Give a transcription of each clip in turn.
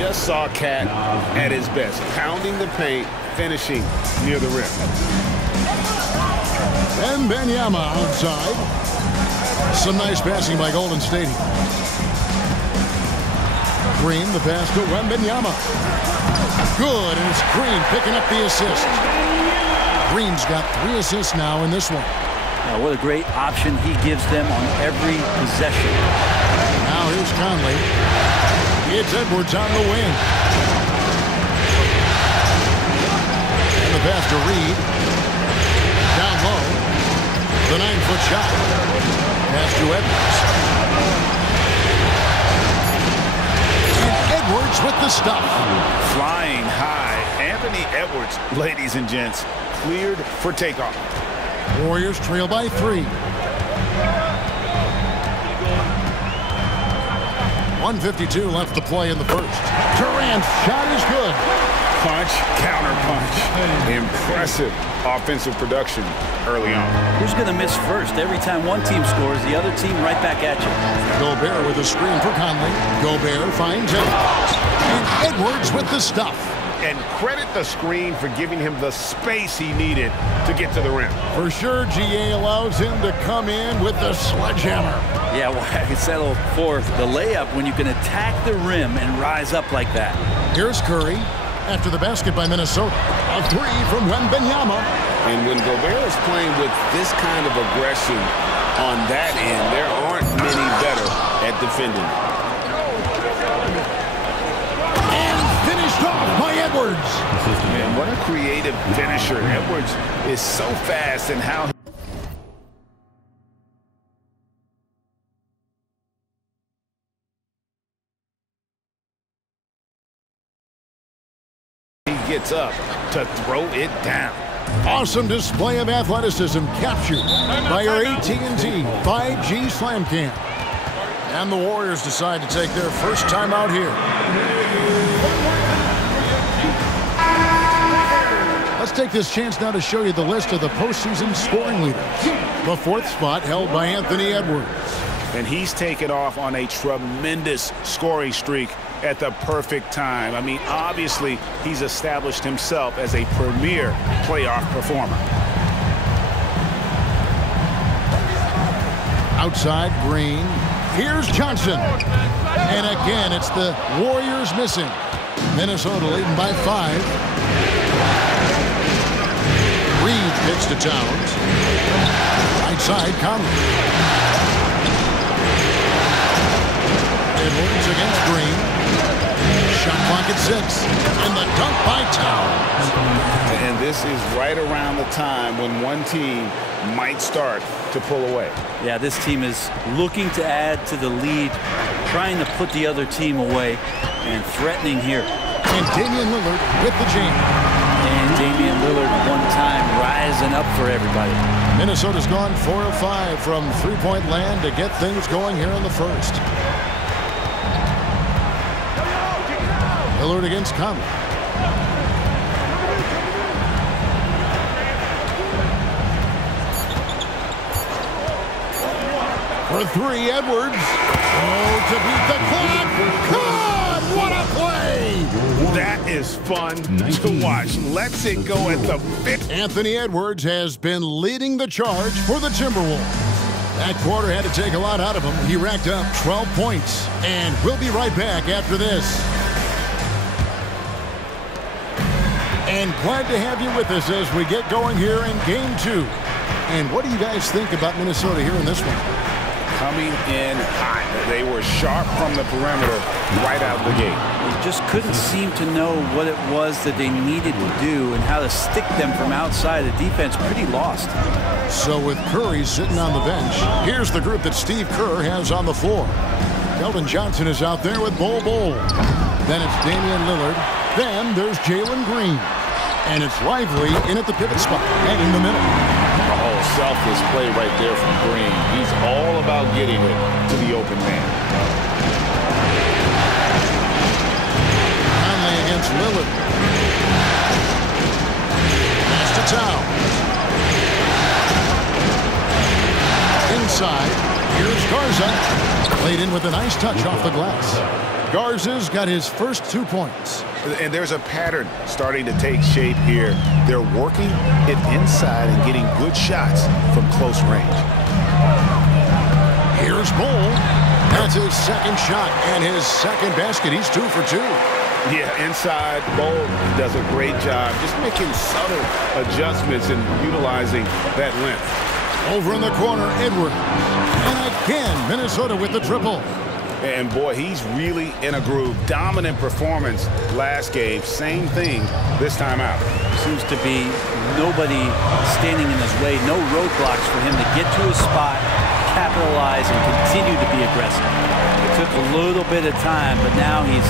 just saw Cat at his best, pounding the paint, finishing near the rim. Wembanyama outside. Some nice passing by Golden State. Green, the pass to Wembanyama. Good, and it's Green picking up the assist. Green's got 3 assists now in this one. What a great option he gives them on every possession. Now here's Conley. It's Edwards on the wing. And the pass to Reed. Down low. The 9-foot shot. Pass to Edwards. And Edwards with the stuff. Flying high. Anthony Edwards, ladies and gents, cleared for takeoff. Warriors trail by 3. 1:52 left to play in the first. Durant's shot is good. Punch, counter punch. Impressive offensive production early on. Who's going to miss first? Every time one team scores, the other team right back at you. Gobert with a screen for Conley. Gobert finds Edwards. And Edwards with the stuff. And credit the screen for giving him the space he needed to get to the rim. For sure, GA allows him to come in with the sledgehammer. Yeah, why settle for the layup when you can attack the rim and rise up like that? Here's Curry after the basket by Minnesota. A 3 from Wembanyama. And when Gobert is playing with this kind of aggression on that end, there aren't many better at defending. By Edwards. Man, what a creative finisher. Edwards is so fast in how he gets up to throw it down. Awesome display of athleticism captured by your AT&T 5G Slam Cam. And the Warriors decide to take their first time out here. Let's take this chance now to show you the list of the postseason scoring leaders. The 4th spot held by Anthony Edwards. And he's taken off on a tremendous scoring streak at the perfect time. I mean, obviously, he's established himself as a premier playoff performer. Outside, Green. Here's Johnson. And again, it's the Warriors missing. Minnesota leading by 5. Reed pitch to Towns. Right side, Conley. Edwards against Green. Shot clock at 6. And the dunk by Towns. And this is right around the time when one team might start to pull away. Yeah, this team is looking to add to the lead, trying to put the other team away, and threatening here. And Damian Lillard with the jam. And Damian Lillard one time rising up for everybody. Minnesota's gone 4 of 5 from three-point land to get things going here in the first. Lillard against Conley. For 3, Edwards. Oh, to beat the clock. God, what a play! That is fun to watch. Let's it go at the 5th. Anthony Edwards has been leading the charge for the Timberwolves. That quarter had to take a lot out of him. He racked up 12 points. And we'll be right back after this. And glad to have you with us as we get going here in Game 2. And what do you guys think about Minnesota here in this one? Coming in hot. They were sharp from the perimeter right out the gate. They just couldn't seem to know what it was that they needed to do and how to stick them from outside. The defense pretty lost. So with Curry sitting on the bench, here's the group that Steve Kerr has on the floor. Keldon Johnson is out there with Bol Bol. Then it's Damian Lillard. Then there's Jalen Green. And it's Lively in at the pivot spot and in the middle. Oh, selfless play right there from Green. He's all about getting it to the open man. Conley against Lillard. Pass to Towns. Inside. Here's Garza. Played in with a nice touch off the glass. Garza's got his first 2 points. And there's a pattern starting to take shape here. They're working it inside and getting good shots from close range. Here's Bol. That's his second shot and his second basket. He's 2 for 2. Yeah, inside, Bol does a great job just making subtle adjustments and utilizing that length. Over in the corner, Edwards. And again, Minnesota with the triple. And boy, he's really in a groove. Dominant performance last game. Same thing this time out. Seems to be nobody standing in his way. No roadblocks for him to get to his spot, capitalize, and continue to be aggressive. It took a little bit of time, but now he's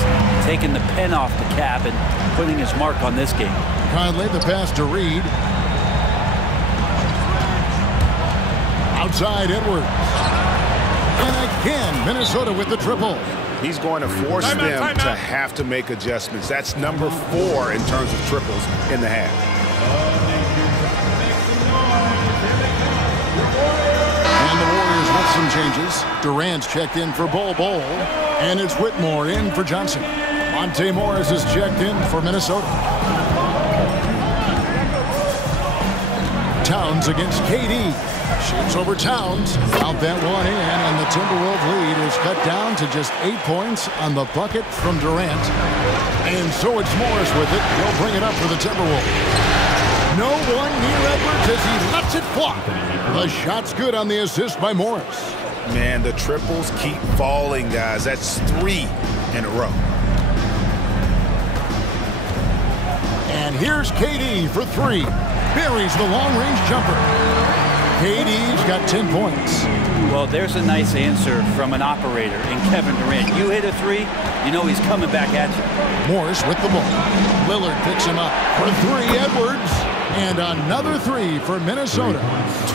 taking the pen off the cap and putting his mark on this game. Conley, the pass to Reed. Outside Edwards. And again, Minnesota with the triple. He's going to force them to have to make adjustments. That's number 4 in terms of triples in the half. And the Warriors with some changes. Durant's checked in for Bol, and it's Whitmore in for Johnson. Monte Morris is checked in for Minnesota. Towns against KD. Shoots over Towns. Out that one in, and the Timberwolves lead is cut down to just 8 points on the bucket from Durant. And so it's Morris with it. He'll bring it up for the Timberwolves. No one near Edwards as he lets it fly. The shot's good on the assist by Morris. Man, the triples keep falling, guys. That's 3 in a row. And here's KD for 3. Buries the long-range jumper. KD's got 10 points. Well, there's a nice answer from an operator in Kevin Durant. You hit a 3, you know he's coming back at you. Morris with the ball. Lillard picks him up for 3. Edwards. And another 3 for Minnesota.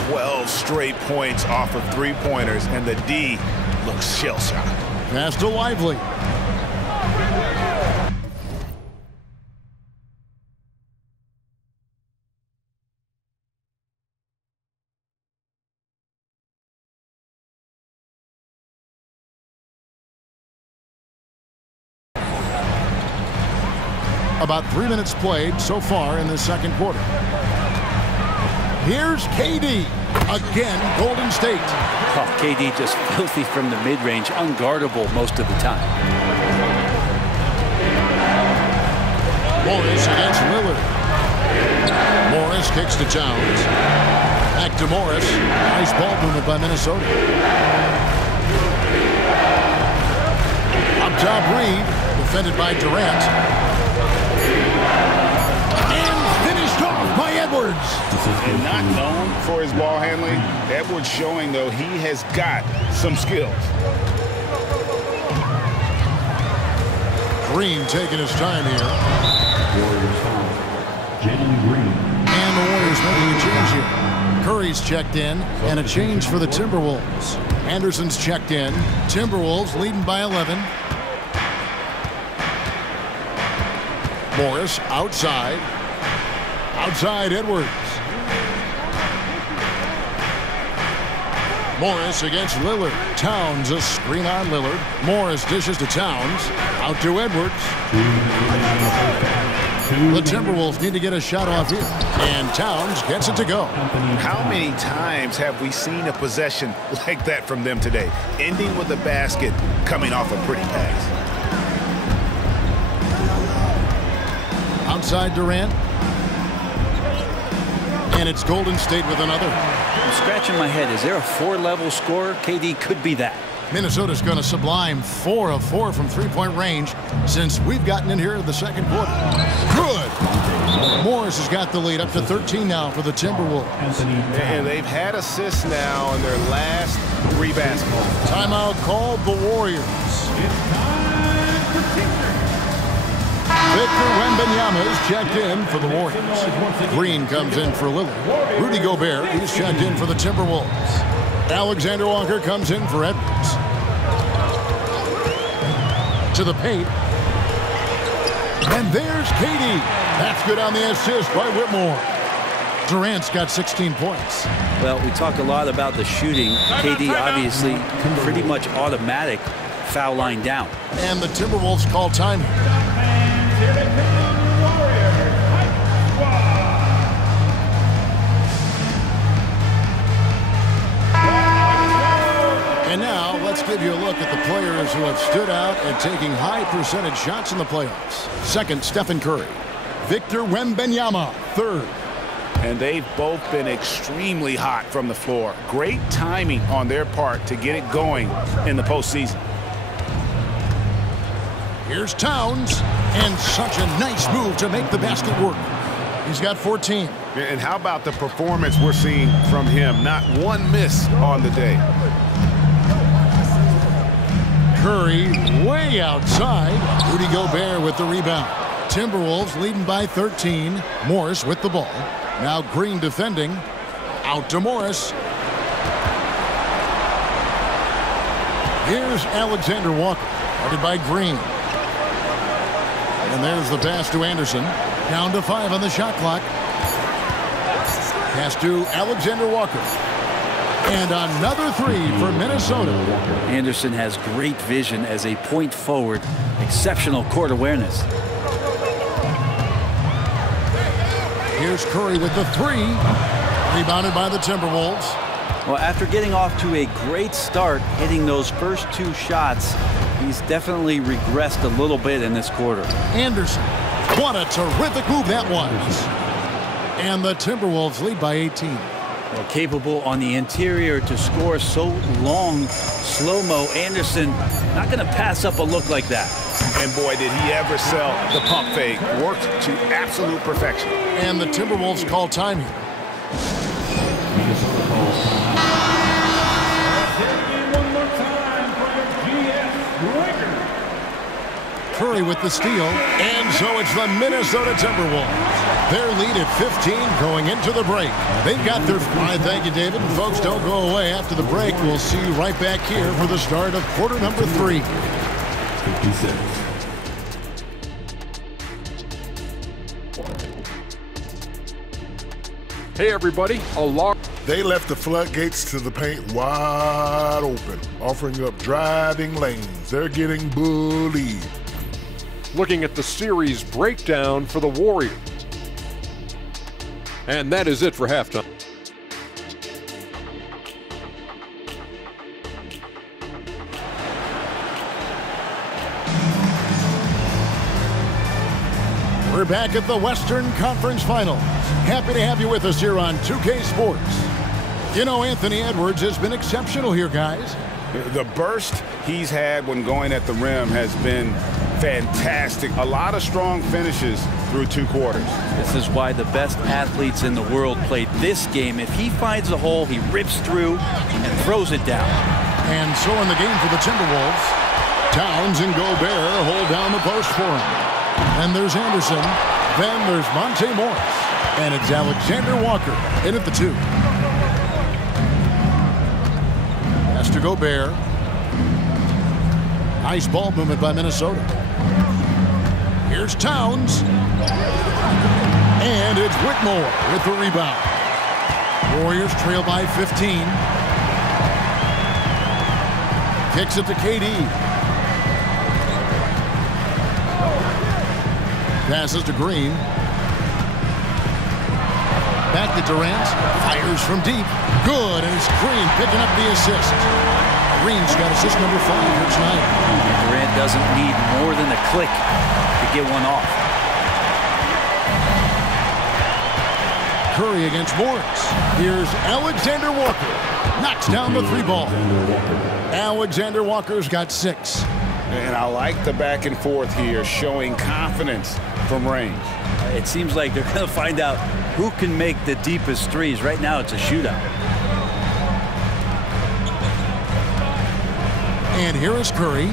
12 straight points off of 3-pointers, and the D looks shell-shocked. Pass to Lively. About 3 minutes played so far in the second quarter. Here's KD. Again, Golden State. Oh, KD just filthy from the mid-range, unguardable most of the time. Morris against Lillard. Morris kicks to Towns. Back to Morris. Nice ball movement by Minnesota. Up top, Reed. Defended by Durant. By Edwards. And not known for his ball handling, Edwards showing, though, he has got some skills. Green taking his time here. Warriors foul. Jalen Green. And the Warriors making a change here. Curry's checked in, and a change for the Timberwolves. Anderson's checked in. Timberwolves leading by 11. Morris outside. Outside Edwards. Morris against Lillard. Towns a screen on Lillard. Morris dishes to Towns. Out to Edwards. The Timberwolves need to get a shot off here. And Towns gets it to go. How many times have we seen a possession like that from them today? Ending with a basket, coming off a pretty pass. Outside Durant. And it's Golden State with another. I'm scratching my head. Is there a 4-level scorer? KD could be that. Minnesota's going to sublime 4 of 4 from 3-point range since we've gotten in here in the second quarter. Good. Morris has got the lead up to 13 now for the Timberwolves. And they've had assists now in their last 3 baskets. Timeout called the Warriors. Victor Wembanyama is checked in for the Warriors. Green comes in for Lillard. Rudy Gobert is checked in for the Timberwolves. Alexander Walker comes in for Edwards. To the paint. And there's KD. That's good on the assist by Whitmore. Durant's got 16 points. Well, we talk a lot about the shooting. KD obviously pretty much automatic foul line down. And the Timberwolves call time. And now let's give you a look at the players who have stood out and taking high percentage shots in the playoffs. Second, Stephen Curry. Victor Wembanyama, third. And they've both been extremely hot from the floor. Great timing on their part to get it going in the postseason. Here's Towns, and such a nice move to make the basket work. He's got 14. And how about the performance we're seeing from him? Not one miss on the day. Curry way outside. Rudy Gobert with the rebound. Timberwolves leading by 13. Morris with the ball. Now Green defending. Out to Morris. Here's Alexander Walker. Guarded by Green. And there's the pass to Anderson. Down to 5 on the shot clock. Pass to Alexander Walker. And another 3 for Minnesota. Anderson has great vision as a point forward. Exceptional court awareness. Here's Curry with the 3. Rebounded by the Timberwolves. Well, after getting off to a great start, hitting those first 2 shots, he's definitely regressed a little bit in this quarter. Anderson. What a terrific move that was. And the Timberwolves lead by 18. Well, capable on the interior to score so long. Slow-mo. Anderson not going to pass up a look like that. And boy, did he ever sell the pump fake. Worked to absolute perfection. And the Timberwolves call time here. Minnesota calls time. Curry with the steal. And so it's the Minnesota Timberwolves. Their lead at 15 going into the break. They've got their... All right, thank you, David. And folks, don't go away. After the break, we'll see you right back here for the start of quarter number 3. 56. Hey, everybody. They left the floodgates to the paint wide open, offering up driving lanes. They're getting bullied. Looking at the series breakdown for the Warriors. And that is it for halftime. We're back at the Western Conference Finals. Happy to have you with us here on 2K Sports. You know, Anthony Edwards has been exceptional here, guys. The burst he's had when going at the rim has been fantastic. A lot of strong finishes through 2 quarters. This is why the best athletes in the world played this game. If he finds a hole, he rips through and throws it down. And so in the game for the Timberwolves, Towns and Gobert hold down the post for him. And there's Anderson. Then there's Monte Morris. And it's Alexander Walker in at the 2. Pass to Gobert. Nice ball movement by Minnesota. Here's Towns. And it's Whitmore with the rebound. Warriors trail by 15. Kicks it to KD. Passes to Green. Back to Durant. Fires from deep. Good, and it's Green picking up the assist. Green's got assist number 5 here tonight. Durant doesn't need more than a click to get one off. Curry against Morris. Here's Alexander Walker. Knocks down the 3 ball. Alexander Walker's got 6. And I like the back and forth here, showing confidence from range. It seems like they're going to find out who can make the deepest threes. Right now, it's a shootout. And here is Curry.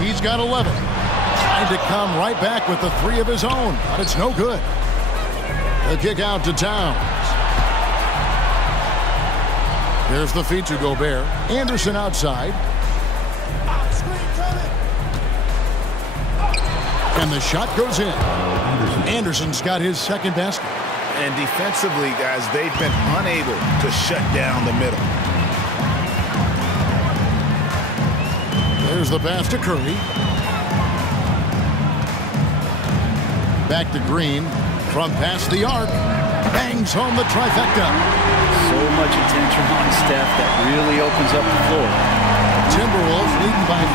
He's got 11. Trying to come right back with the 3 of his own, but it's no good. The kick out to Towns. There's the feed to Gobert. Anderson outside. And the shot goes in. Anderson's got his 2nd basket. And defensively, guys, they've been unable to shut down the middle. There's the pass to Curry. Back to Green. From past the arc. Bangs home the trifecta. So much attention on Steph that really opens up the floor. Timberwolves leading by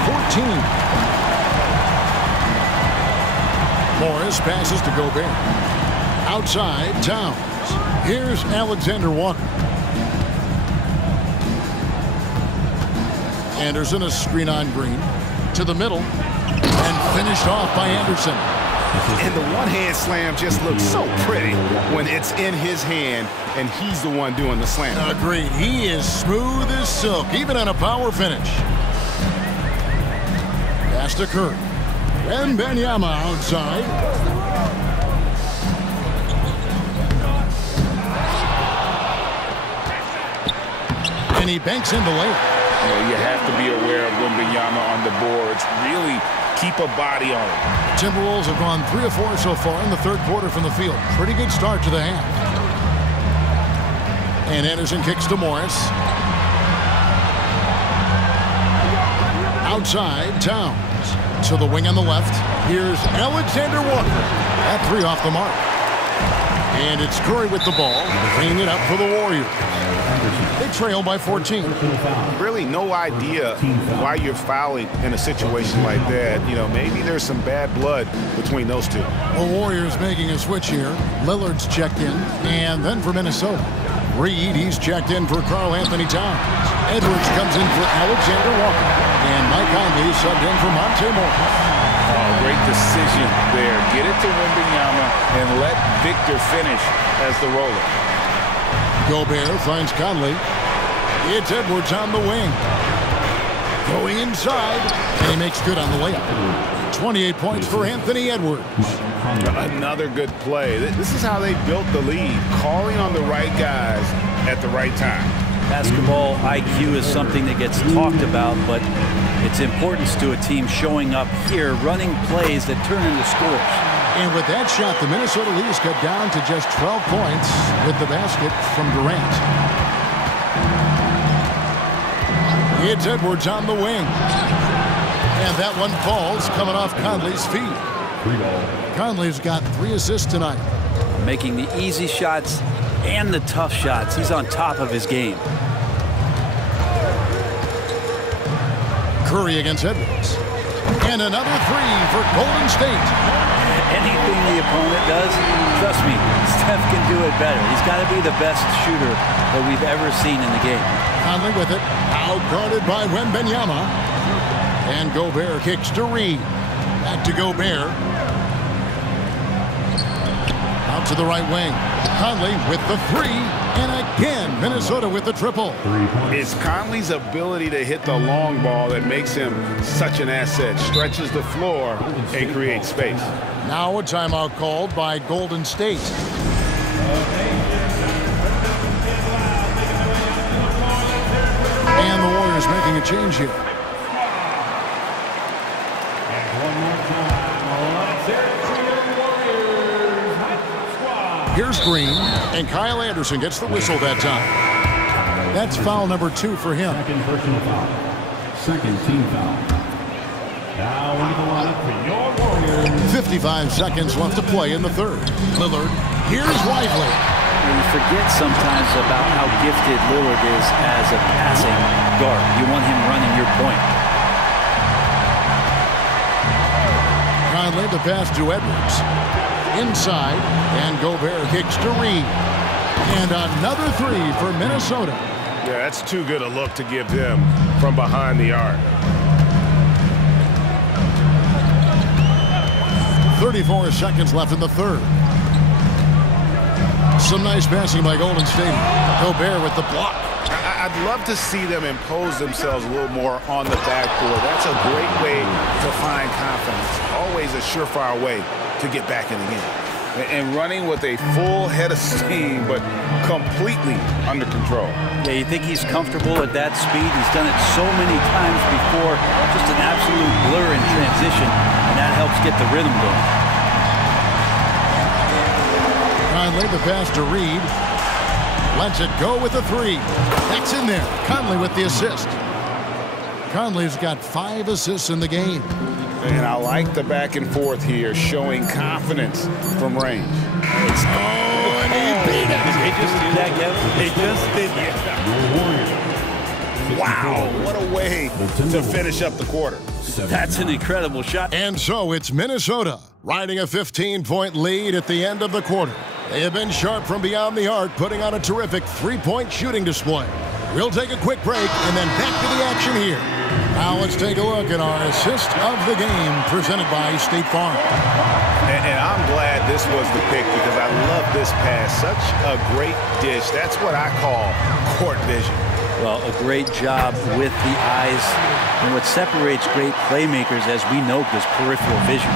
14. Morris passes to Gobert. Outside, Towns. Here's Alexander Walker. Anderson, a screen on Green. To the middle. And finished off by Anderson. And the one-hand slam just looks so pretty when it's in his hand and he's the one doing the slam. Agreed. He is smooth as silk, even on a power finish. Pass to Curry. And Wembanyama outside. And he banks in the layup. You have to be aware of Wembanyama on the boards. Really keep a body on him. Timberwolves have gone 3 of 4 so far in the third quarter from the field. Pretty good start to the half. And Anderson kicks to Morris. Outside, Towns. To the wing on the left. Here's Alexander Walker. That 3 off the mark. And it's Curry with the ball. Cleaning it up for the Warriors. They trail by 14. Really no idea why you're fouling in a situation like that. You know, maybe there's some bad blood between those two. The Warriors making a switch here. Lillard's checked in. And then for Minnesota. Reed, he's checked in for Karl Anthony Towns. Edwards comes in for Alexander Walker. And Mike Conley subbed in for Monte Morris. Oh, great decision there. Get it to Wembanyama and let Victor finish as the roller. Gobert finds Conley. It's Edwards on the wing. Going inside. And he makes good on the layup. 28 points for Anthony Edwards. Another good play. This is how they built the lead. Calling on the right guys at the right time. Basketball IQ is something that gets talked about, but its importance to a team showing up here, running plays that turn into scores. And with that shot, the Minnesota lead is cut down to just 12 points with the basket from Durant. It's Edwards on the wing. And that one falls coming off Conley's feet. Conley's got 3 assists tonight. Making the easy shots and the tough shots. He's on top of his game. Curry against Edwards. And another 3 for Golden State. Anything the opponent does, trust me, Steph can do it better. He's got to be the best shooter that we've ever seen in the game. Conley with it. Out guarded by Wembanyama. And Gobert kicks to Reed. Back to Gobert. Out to the right wing. Conley with the 3. And again, Minnesota with the triple. It's Conley's ability to hit the long ball that makes him such an asset. Stretches the floor and creates space. Now a timeout called by Golden State. And the Warriors making a change here. Here's Green, and Kyle Anderson gets the whistle that time. That's foul number 2 for him. Second personal foul. Second team foul. Now into the lineup for your Warriors. 55 seconds left to play in the third. Lillard, here's Lively. We forget sometimes about how gifted Lillard is as a passing guard. You want him running your point. Conley to pass to Edwards. Inside, and Gobert kicks to Reed. And another 3 for Minnesota. Yeah, that's too good a look to give them from behind the arc. 34 seconds left in the third. Some nice passing by Golden State. Gobert with the block. I'd love to see them impose themselves a little more on the backboard. That's a great way to find confidence. Always a surefire way to get back in the game. And running with a full head of steam, but completely under control. Yeah, you think he's comfortable at that speed? He's done it so many times before. Just an absolute blur in transition, and that helps get the rhythm going. Conley the pass to Reed. Lets it go with the 3. That's in there. Conley with the assist. Conley's got 5 assists in the game. And I like the back and forth here, showing confidence from range. And he beat it. Did they just do that, Kevin? They just did that. Wow, what a way to finish up the quarter. That's an incredible shot. And so it's Minnesota riding a 15-point lead at the end of the quarter. They have been sharp from beyond the arc, putting on a terrific 3-point shooting display. We'll take a quick break and then back to the action here. Now let's take a look at our assist of the game presented by State Farm. And I'm glad this was the pick because I love this pass. Such a great dish. That's what I call court vision. Well, a great job with the eyes. And what separates great playmakers, as we know, is peripheral vision.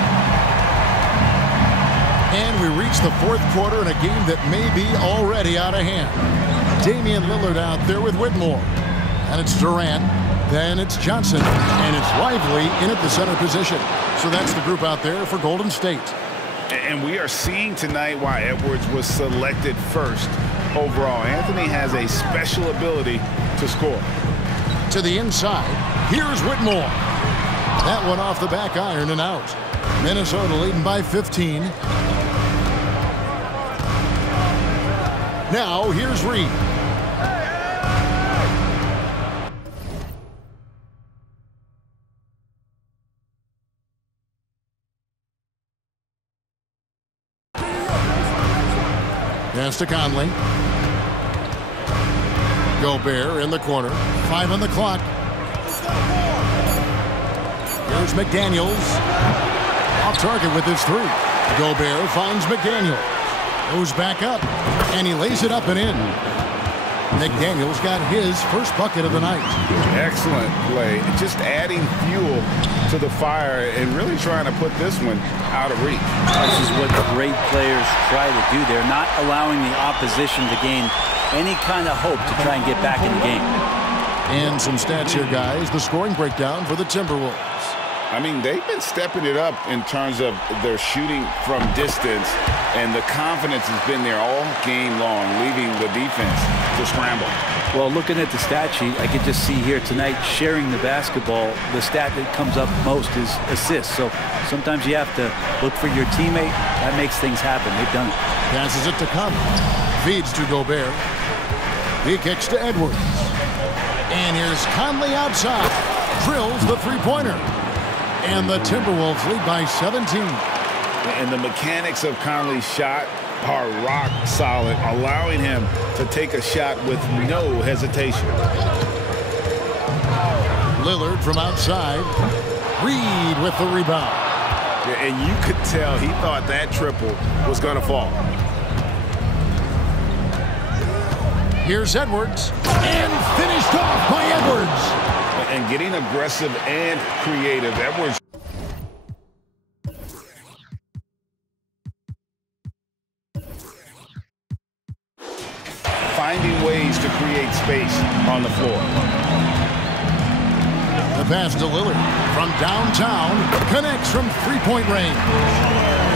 And we reach the fourth quarter in a game that may be already out of hand. Damian Lillard out there with Whitmore. And it's Durant. Then it's Johnson. And it's Lively in at the center position. So that's the group out there for Golden State. And we are seeing tonight why Edwards was selected first overall. Anthony has a special ability to score. To the inside. Here's Whitmore. That one off the back iron and out. Minnesota leading by 15. Now here's Reed. Pass to Conley. Gobert in the corner. 5 on the clock. Here's McDaniels. Off target with his 3. Gobert finds McDaniel. Goes back up. And he lays it up and in. McDaniels got his first bucket of the night. Excellent play. Just adding fuel to the fire and really trying to put this one out of reach. This is what great players try to do. They're not allowing the opposition to gain any kind of hope to try and get back in the game. And some stats here, guys. The scoring breakdown for the Timberwolves. I mean, they've been stepping it up in terms of their shooting from distance, and the confidence has been there all game long, leaving the defense to scramble. Well, looking at the stat sheet, I could just see here tonight sharing the basketball. The stat that comes up most is assists. So sometimes you have to look for your teammate. That makes things happen. They've done it. Passes it to Conley. Feeds to Gobert. He kicks to Edwards. And here's Conley outside. Drills the three-pointer. And the Timberwolves lead by 17. And the mechanics of Conley's shot are rock solid, allowing him to take a shot with no hesitation. Lillard from outside. Reed with the rebound. And you could tell he thought that triple was going to fall. Here's Edwards. And finished off by Edwards. And getting aggressive and creative. Edwards. Finding ways to create space on the floor. The pass to Lillard from downtown. Connects from three-point range.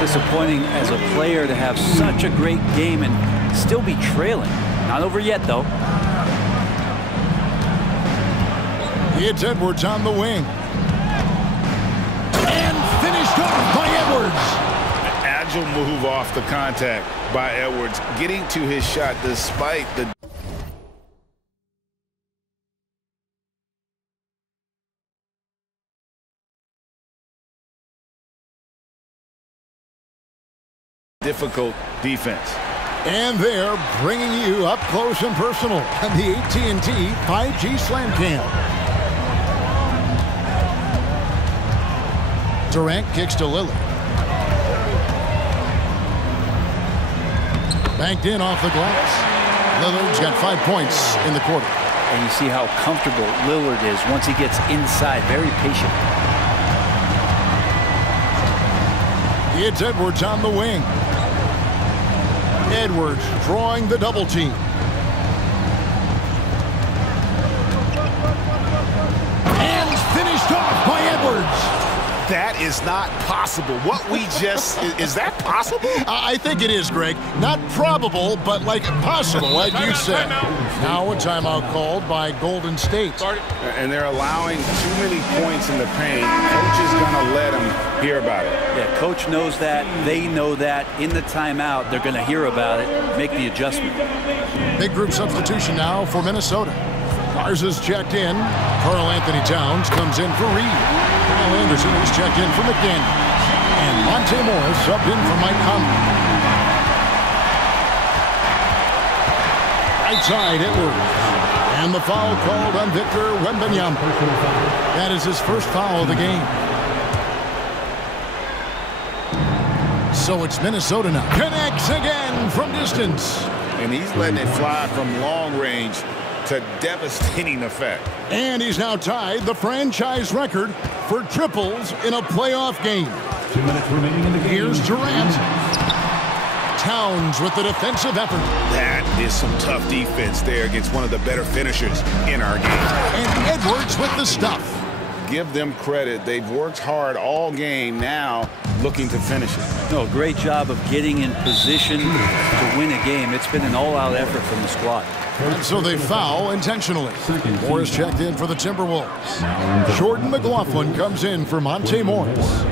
Disappointing as a player to have such a great game and still be trailing. Not over yet, though. It's Edwards on the wing. And finished off by Edwards. An agile move off the contact by Edwards, getting to his shot despite the difficult defense. And they're bringing you up close and personal on the AT&T 5G Slam Cam. Durant kicks to Lillard. Banked in off the glass. Lillard's got 5 points in the quarter. And you see how comfortable Lillard is once he gets inside. Very patient. It's Edwards on the wing. Edwards drawing the double team. And finished off by Edwards. That is not possible. What we just, is that possible? I think it is, Greg. Not probable, but like possible, like you said. Now a timeout called by Golden State. And they're allowing too many points in the paint. Coach is going to let them hear about it. Yeah, coach knows that. They know that. In the timeout, they're going to hear about it, make the adjustment. Big group substitution now for Minnesota. Mars is checked in. Karl Anthony Towns comes in for Reed. Kyle Anderson is checked in for McDaniel. And Monte Morris subbed in for Mike Conley. Right side, Edwards. And the foul called on Victor Wembanyama. That is his first foul of the game. So it's Minnesota now. Connects again from distance. And he's letting it fly from long range to devastating effect. And he's now tied the franchise record for triples in a playoff game. 2 minutes remaining in the game. Here's Durant. Towns with the defensive effort. That is some tough defense there against one of the better finishers in our game. And Edwards with the stuff. Give them credit. They've worked hard all game, now looking to finish it. No, great job of getting in position to win a game. It's been an all-out effort from the squad. And so they foul intentionally. Morris checked in for the Timberwolves. Jordan McLaughlin comes in for Monte Morris.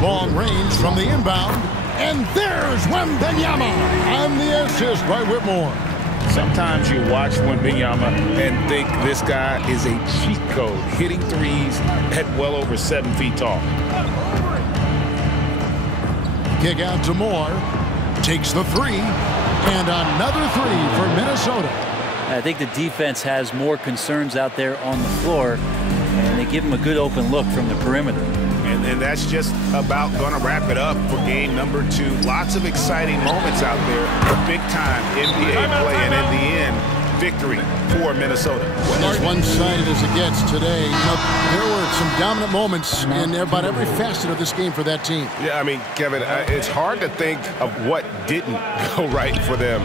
Long range from the inbound. And there's Wembanyama on the assist by Whitmore. Sometimes you watch Wembanyama and think this guy is a cheat code, hitting threes at well over 7 feet tall. Kick out to Moore. Takes the three. And another three for Minnesota. I think the defense has more concerns out there on the floor, and they give them a good open look from the perimeter. And that's just about going to wrap it up for game number 2. Lots of exciting moments out there. Big-time NBA play, and in the end, victory for Minnesota. As one-sided as it gets today, there were some dominant moments in about every facet of this game for that team. Yeah, I mean, Kevin, it's hard to think of what didn't go right for them.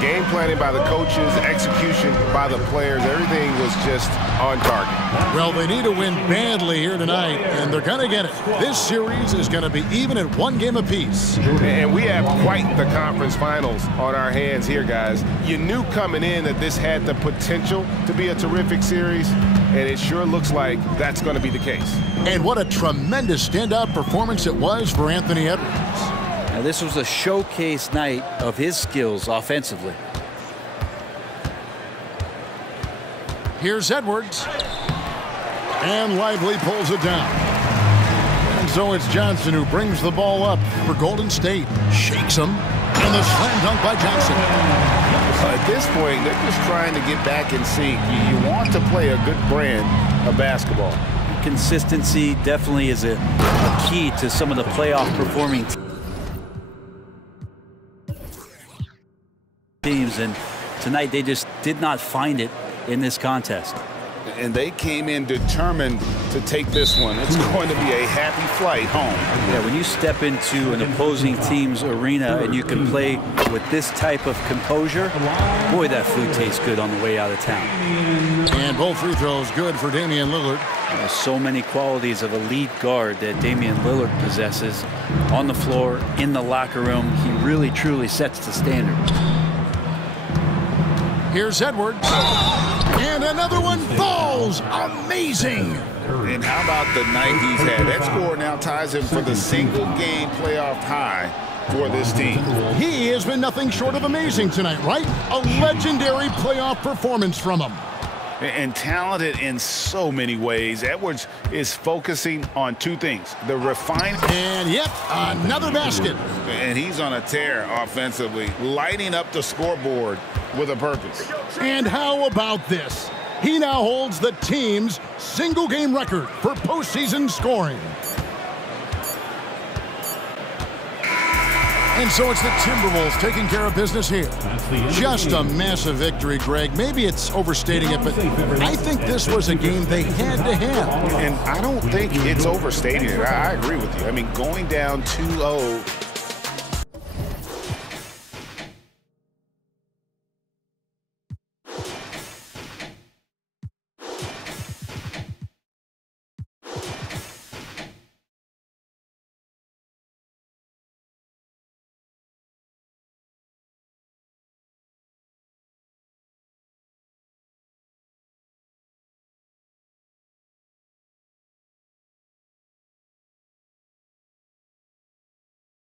Game planning by the coaches, execution by the players, everything was just on target. Well, they need to win badly here tonight, and they're going to get it. This series is going to be even at 1 game apiece. And we have quite the conference finals on our hands here, guys. You knew coming in that this had the potential to be a terrific series, and it sure looks like that's going to be the case. And what a tremendous standout performance it was for Anthony Edwards. Now, this was a showcase night of his skills offensively. Here's Edwards. And Lively pulls it down. And so it's Johnson who brings the ball up for Golden State. Shakes him. And the slam dunk by Johnson. At this point, they're just trying to get back in sync. You want to play a good brand of basketball. Consistency definitely is a key to some of the playoff performing teams, and tonight they just did not find it in this contest. And they came in determined to take this one. It's going to be a happy flight home. Yeah, when you step into an opposing team's arena and you can play with this type of composure, boy, that food tastes good on the way out of town. And both free throws good for Damian Lillard. There's so many qualities of a lead guard that Damian Lillard possesses on the floor, in the locker room. He really, truly sets the standard. Here's Edwards. And another one falls. Amazing. And how about the night he's had? That score now ties him for the single-game playoff high for this team. He has been nothing short of amazing tonight, right? A legendary playoff performance from him. And talented in so many ways. Edwards is focusing on 2 things. The refinement. And yep, another basket. And he's on a tear offensively, lighting up the scoreboard with a purpose. And how about this? He now holds the team's single-game record for postseason scoring. And so it's the Timberwolves taking care of business here. Just a massive victory, Greg. Maybe it's overstating it, but I think this was a game they had to have. And I don't think it's overstating it. I agree with you. I mean, going down 2-0